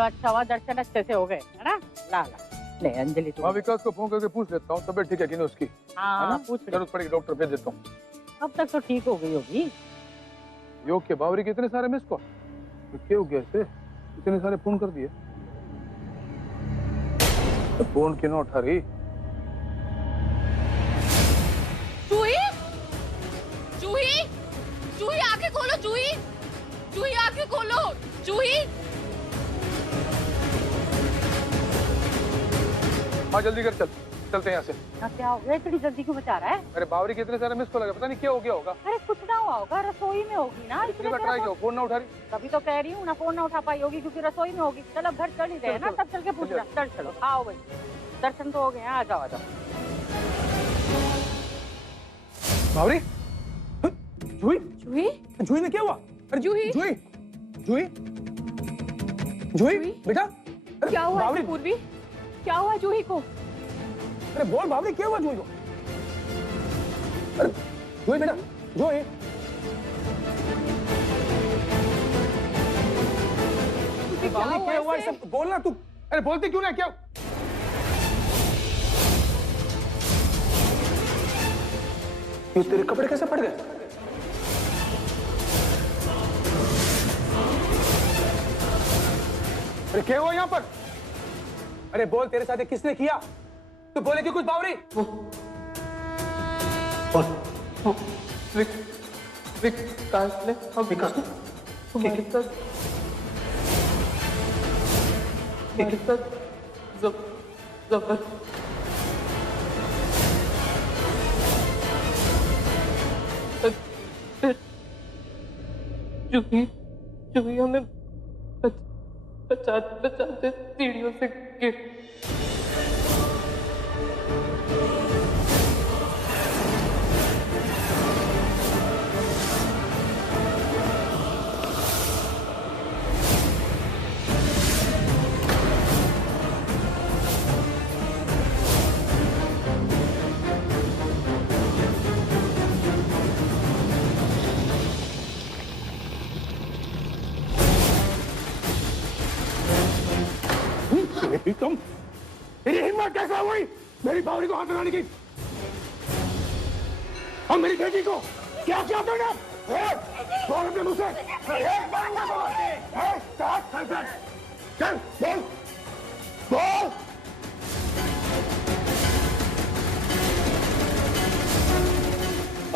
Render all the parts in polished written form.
चलो अच्छा हुआ, दर्शन अच्छे से हो गए है ना। ला ला ले अंजलि तू। मैं विकास को फोन करके पूछ लेता हूँ तबियत ठीक है कि नहीं उसकी। हाँ पूछ ले। जरूरत पड़ेगी डॉक्टर भेज देता हूँ। अब तक तो ठीक हो गई होगी। योग के बावरी के इतने सारे मिस कॉल, क्या हो गया इसे? इतने सारे फोन कर दिए, फोन क्यों ना उठा रही? जूही, जूही, जूही आंखें खोलो, जूही, जूही आंखें खोलो, जूही। हाँ जल्दी कर, चलते हैं यहाँ से। क्या हो गया, इतनी जल्दी क्यों बचा रहा है? अरे बावरी के इतने सारे मिस कॉल लगे, पता नहीं क्या हो गया होगा। अरे कुछ ना हुआ होगा, रसोई में होगी ना। इतनी बार ट्राई किया, फोन ना उठा रही। तभी तो कह रही हूँ ना, फोन ना उठा पाई होगी क्योंकि रसोई में होगी। चलो घर चल ही गए ना, तब चल के पूछ रहा। चल चलो आओ भाई, दर्शन तो हो गए, आ जाओ आ जाओ। बावरी, जूही, जूही, जूही में क्या हुआ? अरे जूही, जूही, जूही, जूही बेटा क्या हुआ बावरी, पूर्वी? क्या हुआ जूही को? अरे बोल बावरी, क्या हुआ जूही को? अरे जूही बेटा, जूही, बावरी क्या हुआ? सब बोलना तू। अरे बोलती क्यों ना? क्या ये तेरे कपड़े कैसे फट गए? अरे क्या हुआ यहाँ पर? अरे बोल, तेरे साथ किसने किया? तू बोले कि कुछ बावरी? विकास ने विकास ने हमारे साथ जबर जूही हमें बचाते सीढ़ियों से गिर। तुम, तेरी हिम्मत कैसे हुई मेरी बावरी को हाथ लगाने की? और मेरी बेटी को क्या किया तूने? बोल अपने मुंह से। चल बोल, बोल।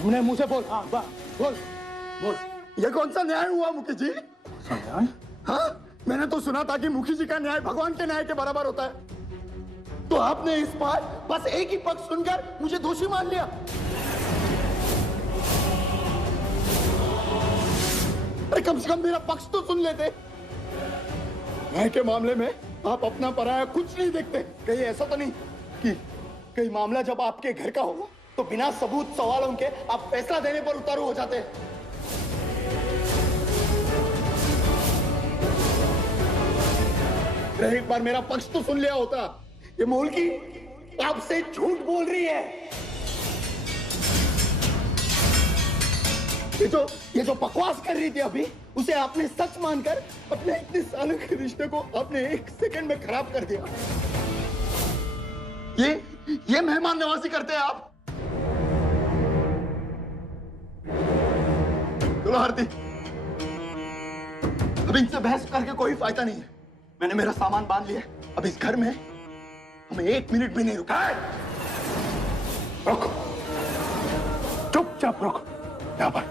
अपने मुंह से बोल। हाँ बोल, बोल। ये कौन सा न्याय हुआ मुखी जी? न्याय? हाँ, मैंने तो सुना था कि मुखी जी का न्याय भगवान के न्याय के बराबर होता है। तो आपने इस बार बस एक ही पक्ष सुनकर मुझे दोषी मान लिया। अरे कम से कम मेरा पक्ष तो सुन लेते। न्याय के मामले में आप अपना पराया कुछ नहीं देखते। कहीं ऐसा तो नहीं कि कहीं मामला जब आपके घर का हो तो बिना सबूत सवालों के आप फैसला देने पर उतारू हो जाते हैं। एक बार मेरा पक्ष तो सुन लिया होता। ये मोलकी आपसे झूठ बोल रही है। ये जो बकवास कर रही थी अभी, उसे आपने सच मानकर अपने इतने सालों के रिश्ते को आपने एक सेकंड में खराब कर दिया। ये मेहमान नवाजी करते हैं आप। चलो आरती, अब इनसे बहस करके कोई फायदा नहीं है। मैंने मेरा सामान बांध लिया। अब इस घर में हमें एक मिनट भी नहीं रुका है। रुक, चुपचाप रुक। यहाँ पर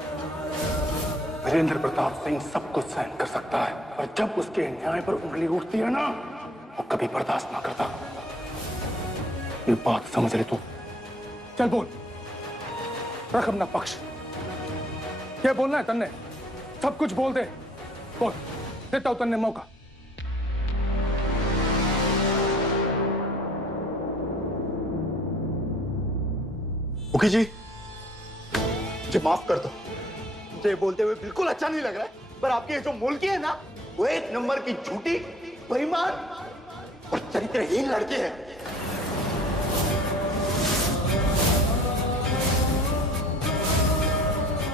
वीरेंद्र प्रताप सिंह सब कुछ सहन कर सकता है, और जब उसके न्याय पर उंगली उठती है ना, वो कभी बर्दाश्त ना करता। ये बात समझ ले तू। चल बोल, रख अपना पक्ष। क्या बोलना है तन्ने? सब कुछ बोल दे। बोल, देता हूं तन्ने मौका। मुखी जी, मुझे माफ कर दो। मुझे बोलते हुए बिल्कुल अच्छा नहीं लग रहा है, पर आपकी ये जो मुल्की है ना, वो एक नंबर की झूठी, बेईमान और चरित्रहीन लड़की है।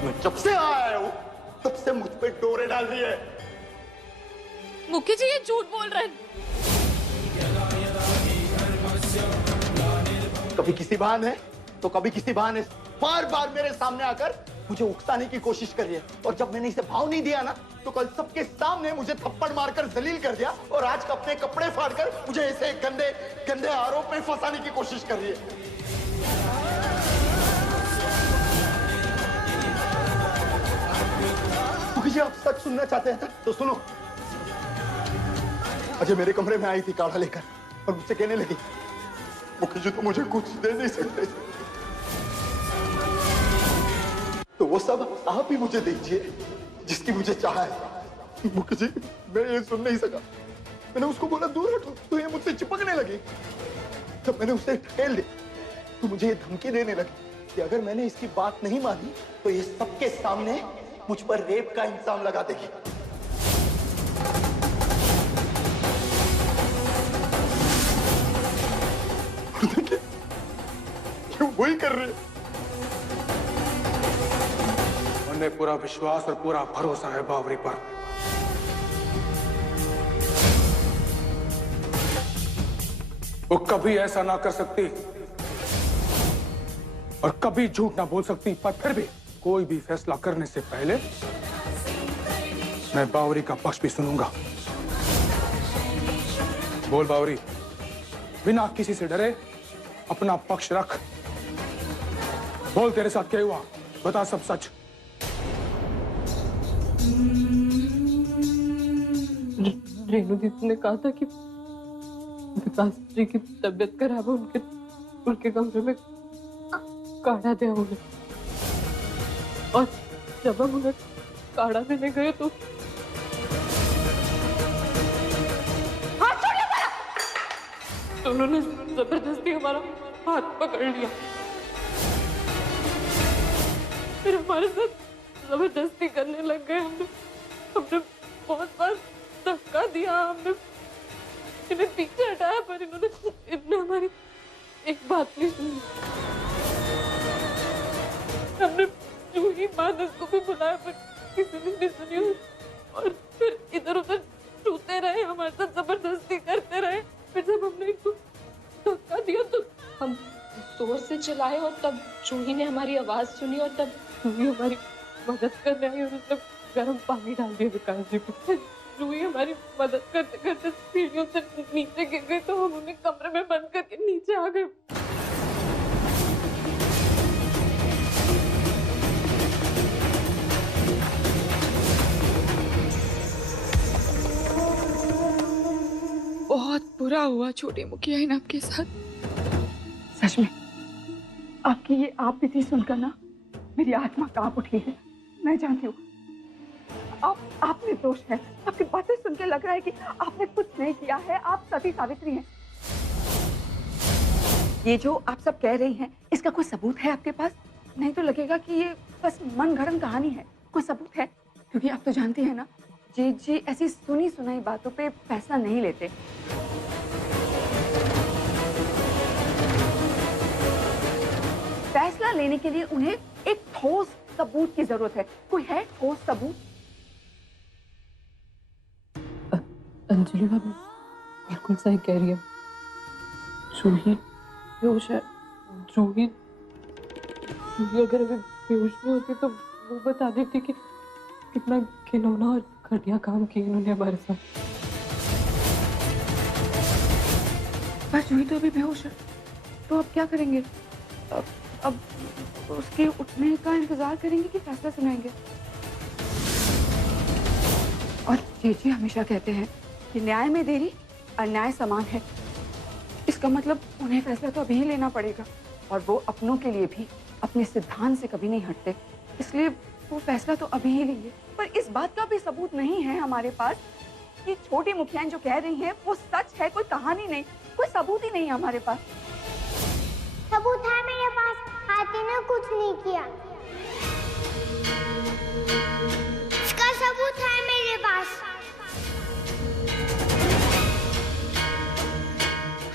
मैं जब से आया हूं तब से मुझ पे डोरे डाल रही है। मुखी जी ये झूठ बोल रहे हैं। कभी किसी बहाने तो कभी किसी बहाने बार बार मेरे सामने आकर मुझे उकसाने की कोशिश करी है, और जब मैंने इसे भाव नहीं दिया ना तो कल सबके सामने मुझे थप्पड़ मारकर जलील कर दिया, और आज अपने कपड़े फाड़कर मुझे ऐसे गंदे गंदे आरोप में फंसाने की कोशिश कर रही है। मुझे आप सच सुनना चाहते हैं तो सुनो। अजय मेरे कमरे में आई थी काढ़ा लेकर और मुझसे कहने लगी, मुखी जी तो मुझे कुछ दे नहीं सकते, तो वो सब आप ही मुझे दीजिए जिसकी मुझे चाह है। मुखी जी मैं ये सुन नहीं सका, मैंने उसको बोला दूर हटो, तो ये मुझसे चिपकने लगी। जब मैंने उसे ढकेल दिया तो मुझे ये धमकी देने लगी कि अगर मैंने इसकी बात नहीं मानी तो ये सबके सामने मुझ पर रेप का इल्जाम लगा देगी। देखिए क्यों वही कर रही है। उन्हें पूरा विश्वास और पूरा भरोसा है बावरी पर। वो कभी ऐसा ना कर सकती और कभी झूठ ना बोल सकती, पर फिर भी कोई भी फैसला करने से पहले मैं बावरी का पक्ष भी सुनूंगा। बोल बावरी, बिना किसी से डरे अपना पक्ष रख। बोल तेरे साथ क्या हुआ, बता सब सच। रेणु दीदी ने कहा था कि विकास जी की तबीयत खराब है, उनके कमरे में काढ़ा दिया उन्हें, और जब हम उन्हें काढ़ा देने गए तो उन्होंने जबरदस्ती हमारा हाथ पकड़ लिया, फिर हमारे साथ जबरदस्ती करने लग गए। हमने बहुत बार धक्का दिया, हमने इन्हें पीछे हटाया, पर इन्होंने हमारी एक बात नहीं सुनी। हमने जूही मानस को भी बुलाया पर किसी ने नहीं सुनी, और फिर इधर उधर छूते रहे, हमारे साथ जबरदस्ती करते रहे। फिर जब हमने इनको धक्का दिया तो हम जोर से चिल्लाए और तब जूही ने हमारी आवाज सुनी और तब जूही हमारी मदद करने आई और उसने गर्म पानी डाल दिया विकास जी पे। जूही हमारी मदद करते करते सीढ़ियों से नीचे गिर गई, तो हम उन्हें कमरे में बंद करके नीचे आ गए। बहुत बुरा हुआ छोटी मुखिया इन आपके साथ। सच में आपकी ये आप बीती सुनकर ना मेरी आत्मा कांप उठी है। मैं जानती हूँ आप निर्दोष है। आपकी बातें सुन के लग रहा है कि आपने कुछ नहीं किया है, आप सती सावित्री हैं। ये जो आप सब कह रही हैं, इसका कोई सबूत है आपके पास? नहीं तो लगेगा कि ये बस मनगढ़ंत कहानी है। कोई सबूत है? क्योंकि आप तो जानती हैं ना, जी ऐसी सुनी सुनाई बातों पे फैसला नहीं लेते। फैसला लेने के लिए उन्हें एक ठोस सबूत की जरूरत है। कोई है ठोस सबूत? अंजलि भाभी बिल्कुल सही कह रही है। जूही बेहोश है। जूही अगर अभी बेहोश नहीं होती तो वो बता देती कि कितना घिनौना और घटिया काम किए इन्होंने हमारे साथ। पर जूही तो अभी बेहोश है, तो अब क्या करेंगे? अब उसके उठने का इंतजार करेंगे कि फैसला सुनाएंगे? और जी हमेशा कहते हैं कि न्याय में देरी अन्याय समान है। इसका मतलब उन्हें फैसला तो अभी ही लेना पड़ेगा, और वो अपनों के लिए भी अपने सिद्धांत से कभी नहीं हटते, इसलिए वो फैसला तो अभी ही लेंगे। पर इस बात का भी सबूत नहीं है हमारे पास कि छोटी मुखियाएं जो कह रही हैं वो सच है। कोई कहानी नहीं, कोई सबूत ही नहीं है हमारे पास। सबूत है मेरे पास, हाथी ने कुछ नहीं किया। इसका सबूत है मेरे पास।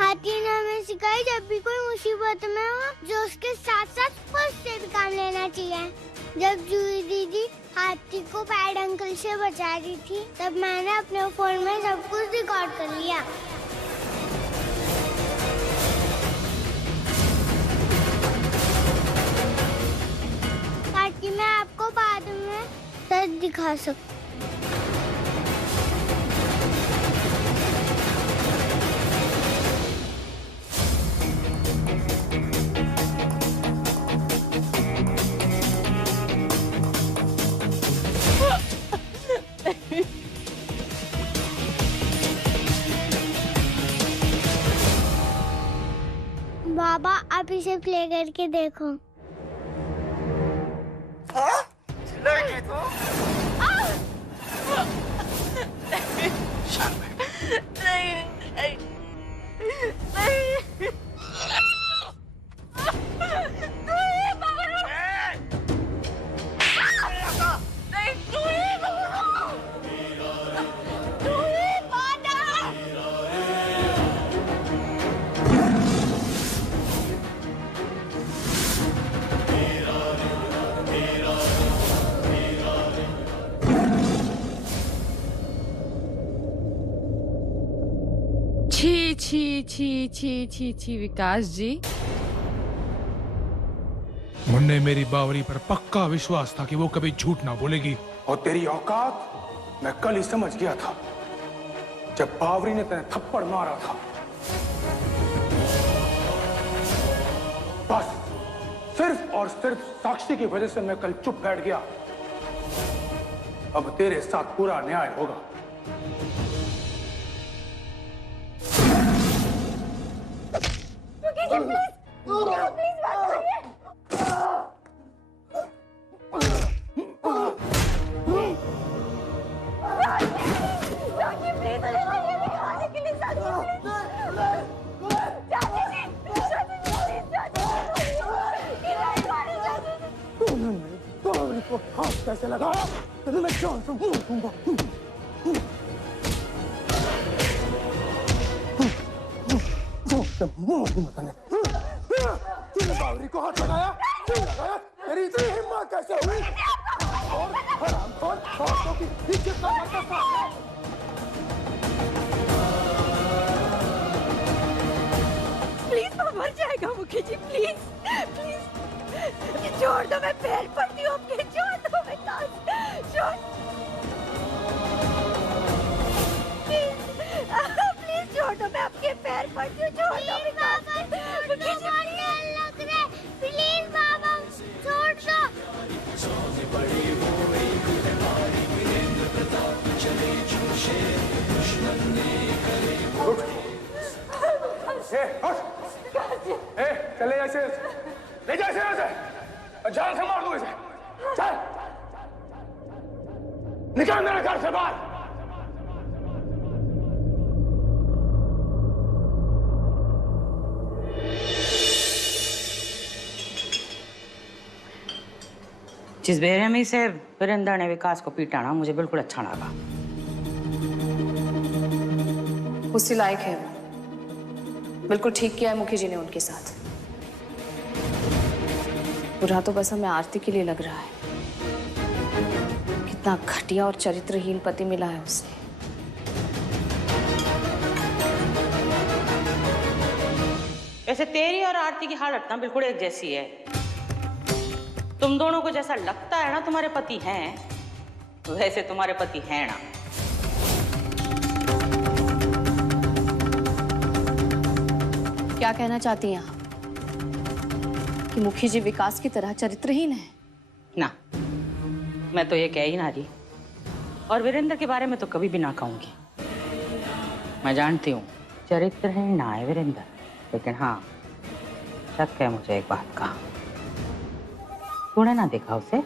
हाथी ने हमें सिखाई जब भी कोई मुसीबत में हो, जो उसके साथ साथ फर्स्ट से भी काम लेना चाहिए। जब जूही दीदी हाथी को पैड अंकल से बचा रही थी, तब मैंने अपने फोन में सब कुछ रिकॉर्ड कर लिया। ताकि मैं आपको बाद में सच दिखा सकूं। बाबा, आप इसे प्ले करके देखो। छी विकास जी। मुन्ने मेरी बावरी पर पक्का विश्वास था कि वो कभी झूठ ना बोलेगी। और तेरी औकात मैं कल ही समझ गया था, जब बावरी ने तेरे थप्पड़ मारा था। बस सिर्फ और सिर्फ साक्षी की वजह से मैं कल चुप बैठ गया। अब तेरे साथ पूरा अन्याय होगा। कैसे लगाया तो मैं जान से मुंह दूंगा। तूने बावरी को हाथ लगाया? क्यों लगाया? तेरी इतनी हिम्मत कैसे हुई? और हरामखोर औरतों की इज्जत ना करता था। प्लीज वो मर जाएगा मुखी जी, प्लीज प्लीज छोड़ दो, मैं पैर पड़ती हूँ आपके, छोड़ दो विकास, छोड़ प्लीज छोड़ दो, मैं आपके पैर पड़ती हूँ, छोड़ दो विकास, मुखी जी प्लीज बाबा छोड़ दो। चले ऐसे ले जा इसे, जान से मार दो इसे। चल निकल मेरे घर से बाहर। जिस बेरहमी से वीरेंद्र ने विकास को पीटा ना, मुझे बिल्कुल अच्छा ना लगा। उससे लायक है, बिल्कुल ठीक किया है मुखी जी ने उनके साथ। बुरा तो बस हमें आरती के लिए लग रहा है। कितना घटिया और चरित्रहीन पति मिला है उसे। वैसे तेरी और आरती की हालत ना बिल्कुल एक जैसी है। तुम दोनों को जैसा लगता है ना तुम्हारे पति हैं, वैसे तुम्हारे पति हैं ना। क्या कहना चाहती हैं आप कि मुखी जी विकास की तरह चरित्रहीन है? ना, मैं तो ये कह ही ना रही, और वीरेंद्र के बारे में तो कभी भी ना कहूंगी। मैं जानती हूँ चरित्रहीन ना है वीरेंद्र, लेकिन हाँ शक है मुझे एक बात का। तूने ना देखा उसे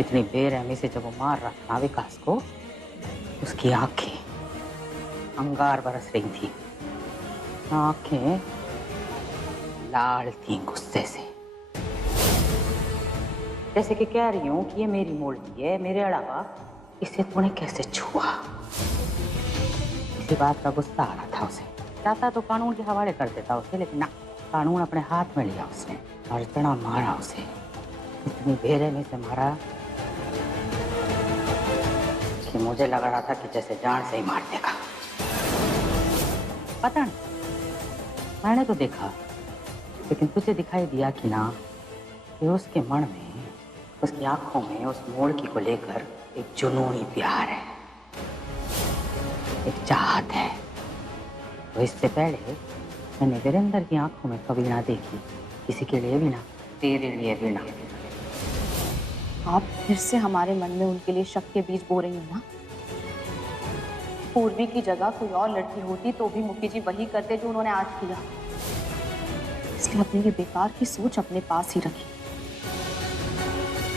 इतनी बेरहमी से जब वो मार रहा था विकास को, उसकी आंखें अंगार बरस रही थी, आंखें लाल थी गुस्से से, जैसे कि कह रही हूं कि ये मेरी मोल्टी है, मेरे अलावा इसे तूने कैसे छुआ। इसी बात का गुस्सा आ रहा था उसे। चाहता तो कानून के हवाले कर देता उसे, लेकिन ना, कानून अपने हाथ में लिया उसने और इतना मारा उसे इतनी बेरहमी से मारा कि मुझे लग रहा था कि जैसे जान से ही मार देगा। पता नहीं, मैंने तो देखा, लेकिन तुझे दिखाई दिया कि ना कि उसके मन में, उसकी आंखों में उस मोड़की को लेकर एक जुनूनी प्यार है, एक चाहत है। तो इससे पहले मैंने वीरेंद्र की आंखों में कभी ना देखी, किसी के लिए भी ना, तेरे लिए भी ना। आप फिर से हमारे मन में उनके लिए शक के बीज बो रही हैं ना? पूर्वी की जगह कोई और लड़की होती तो भी मुखी जी वही करते जो उन्होंने आज किया। इसलिए अपनी ये बेकार की सोच अपने पास ही रखी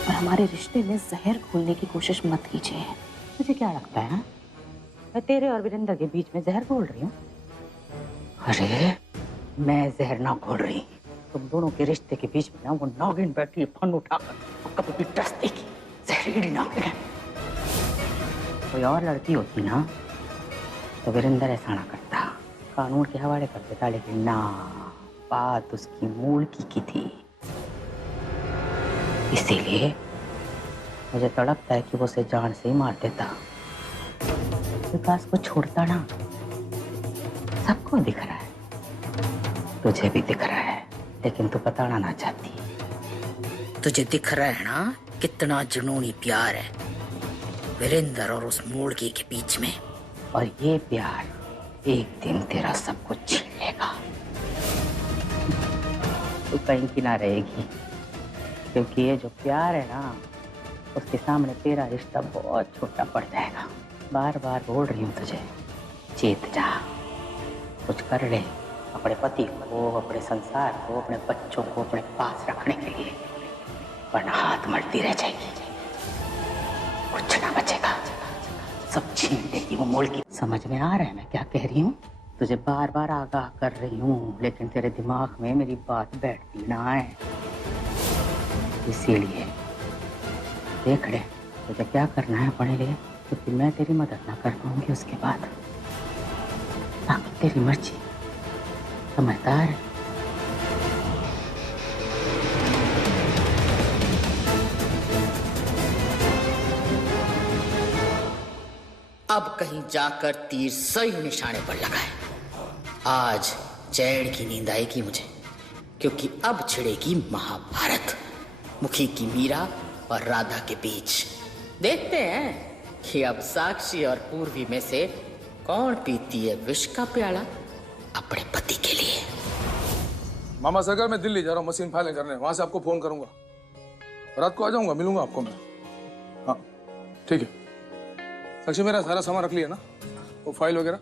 और हमारे रिश्ते में जहर घोलने की कोशिश मत कीजिए। तुझे क्या लगता है मैं तेरे और वीरेंद्र के बीच में जहर घोल रही हूँ? अरे मैं जहर ना घोल रही, तुम दोनों के रिश्ते के बीच में ना वो नागिन बैठी फन उठाकर कभी भी टस देगी, जहरीली नागिन है। कोई और लड़की होती ना तो वीरेंद्र ऐसा ना करता, कानून के हवाले कर देता, लेकिन ना, बात उसकी मूलकी की थी। इसीलिए मुझे तड़पता है कि वो उसे जान से ही मार देता। विकास को छोड़ता ना। सबको दिख रहा है, तुझे भी दिख रहा है, लेकिन तू बताना ना चाहती। तुझे दिख रहा है ना कितना जुनूनी प्यार है वीरेंद्र और उस मूलकी के बीच में, और ये प्यार एक दिन तेरा सब कुछ छीन लेगा। तू कहीं की ना रहेगी, क्योंकि ये जो प्यार है ना, उसके सामने तेरा रिश्ता बहुत छोटा पड़ जाएगा। बार बार बोल रही हूँ तुझे, चेत जा, कुछ कर ले अपने पति को, अपने संसार को, अपने बच्चों को अपने पास रखने के लिए, वरना हाथ मलती रह जाएगी, कुछ ना बचेगा, सब छीन लेगी वो मूलकी। समझ में आ रहा है मैं क्या कह रही हूँ? तुझे बार बार आगाह कर रही हूँ, लेकिन तेरे दिमाग में मेरी बात बैठती ना है। इसीलिए देख ले तुझे क्या करना है अपने लिए, क्योंकि मैं तेरी मदद ना कर पाऊंगी उसके बाद। बाकी तेरी मर्जी, समझदार है। अब कहीं जाकर तीर सही निशाने पर लगाए। आज चैन की नींद आएगी मुझे, क्योंकि अब छिड़ेगी महाभारत, मुखी की मीरा और राधा के बीच। देखते हैं कि अब साक्षी और पूर्वी में से कौन पीती है विष का प्याला अपने पति के लिए। मामा सरकार मैं दिल्ली जा रहा हूँ मशीन फाइलिंग करने, वहां से आपको फोन करूंगा, रात को आ जाऊंगा, मिलूंगा आपको मैं। हाँ ठीक है। साक्षी मेरा सारा सामान रख लिया ना, वो फाइल वगैरह?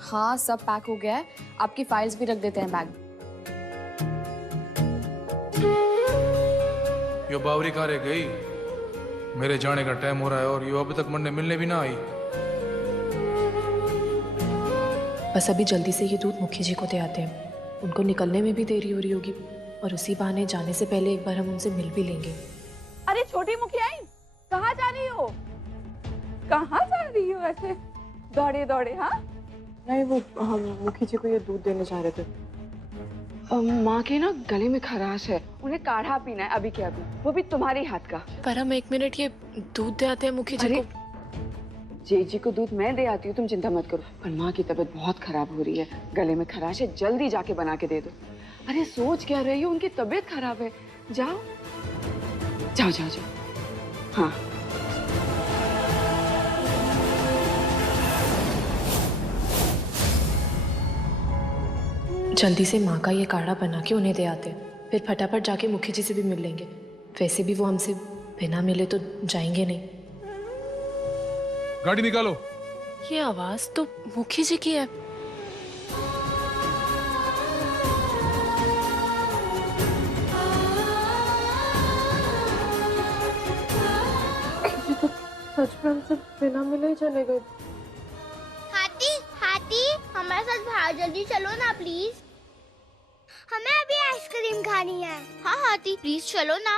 हाँ सब पैक हो गया है, आपकी फाइल्स भी रख देते हैं बैग। यो बावरी कहाँ रह गई? मेरे जाने का टाइम हो रहा है और यो अभी तक मंडे मिलने भी ना आई। बस अभी जल्दी से ये दूध मुखी जी को दे आते हैं, उनको निकलने में भी देरी हो रही होगी और उसी बहाने जाने से पहले एक बार हम उनसे मिल भी लेंगे। अरे छोटी मुखियाई, कहाँ जा रही हो? कहाँ जा रही हो ऐसे दौड़े दौड़े? हाँ नहीं, वो हम मुखी जी को ये दूध देने जा रहे थे। माँ के ना गले में खराश है, उन्हें काढ़ा पीना है अभी के अभी, वो भी तुम्हारे हाथ का। पर हम 1 मिनट ये दूध दे आते हैं मुखी जी को। जी को दूध मैं दे आती हूँ, तुम चिंता मत करो। पर माँ की तबीयत बहुत खराब हो रही है, गले में खराश है, जल्दी जाके बना के दे दो। अरे सोच क्या रही हो, उनकी तबीयत खराब है, जाओ जाओ जाओ जाओ। हाँ जल्दी से माँ का ये काढ़ा बना के उन्हें दे आते हैं, फिर फटाफट जाके मुखी जी से भी मिल लेंगे। वैसे भी वो हमसे बिना मिले तो जाएंगे नहीं। गाड़ी निकालो। ये आवाज तो मुखी जी की है। तो सच में हमसे बिना मिले ही चले गए। हाथी हाथी हमारे साथ बाहर जल्दी चलो ना प्लीज, हमें अभी आइसक्रीम खानी है। हाँ हाथी प्लीज चलो ना,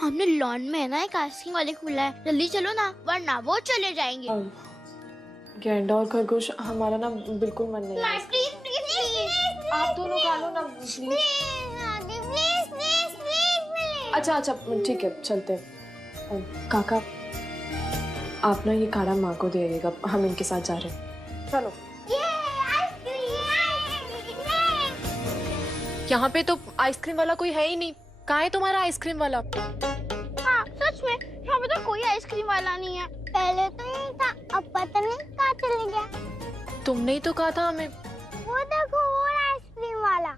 हमने लॉन में है ना एक आइसक्रीम वाले खुला है, जल्दी चलो ना वरना वो चले जाएंगे। गैंडा और खरगोश हमारा ना बिल्कुल मन नहीं है। प्लीज प्लीज आप दोनों खा लो ना please. Please please please please अच्छा अच्छा ठीक है, चलते हैं। काका आप ना ये काढ़ा माँ को दे आइएगा, हम इनके साथ जा रहे हैं। चलो। यहाँ पे तो आइसक्रीम वाला कोई है ही नहीं। कहाँ है तुम्हारा आइसक्रीम वाला? हाँ सच में यहाँ पे तो कोई आइसक्रीम वाला नहीं है। पहले तो नहीं था, अब पता नहीं कहाँ चले गया। तुमने ही तो कहा था हमें। वो देखो वो आइसक्रीम वाला।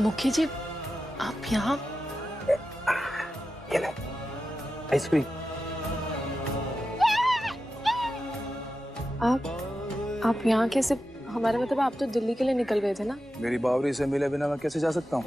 मुखी जी आप यहाँ? ये ले आइसक्रीम। आप यहाँ कैसे? हमारे मतलब आप तो दिल्ली के लिए निकल गए थे ना? मेरी बावरी से मिले बिना मैं कैसे जा सकता हूँ?